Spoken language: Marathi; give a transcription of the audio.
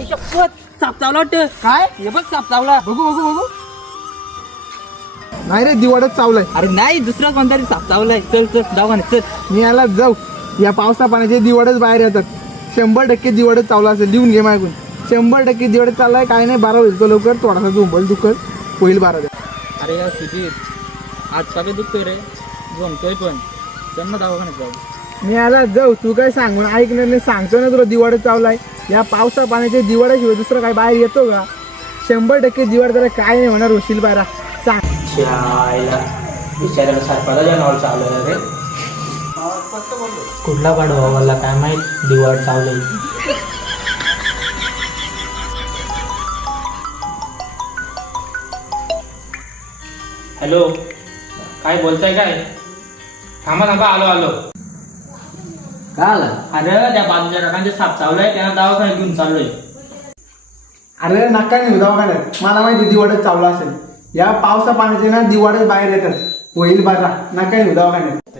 साप चावला वाटतं. काय हे बघ साप चावला. बघू बघू बघू. नाही रे दिवाडच चावलाय. अरे नाही दुसरा कोणतरी साप चावलाय. चल चल दवाखान्यात चल. मी याला जाऊ. या पावसा पाण्याचे दिवाडच बाहेर येतात. 100% दिवाडच चावला असेल. लिहून घे मागून. 100% दिवाडच चाललाय. काय नाही 12 होईल तो लवकर. थोडासा झोंबल दुखत होईल 12. अरे यार सुजित आज सगळे दुखतोय रे. जमतोय पण चल ना दवाखान्यात जाऊ. मी याला जाऊ. तू काय सांगून ऐकणार नाही. सांगतो ना तुला दिवाडच चावलाय. या पावसा पाण्याचे दिवाडाशिवाय दुसरं काय बाहेर येतो का? 100% दिवाड त्याला काय नाही होणार. होशील 12 सांग. बिचाऱ्याला सारपाला जनावर चावलं रे. कुठला पाडवा मला काय माहित दिवाड चावलं. हॅलो काय बोलताय काय? थांबा थांबा आलो आलो. काय आला? अरे त्या बाजूच्या काकांचे साप चावलाय त्यांना दवाखान्यात घेऊन चाललोय. अरे नका नाही दवाखान्यात. मला माहिती दिवाडच चावला असेल. या पावसा पाण्याचे ना दिवाडच बाहेर येतात. होईल 12 नका नाही दवाखान्यात.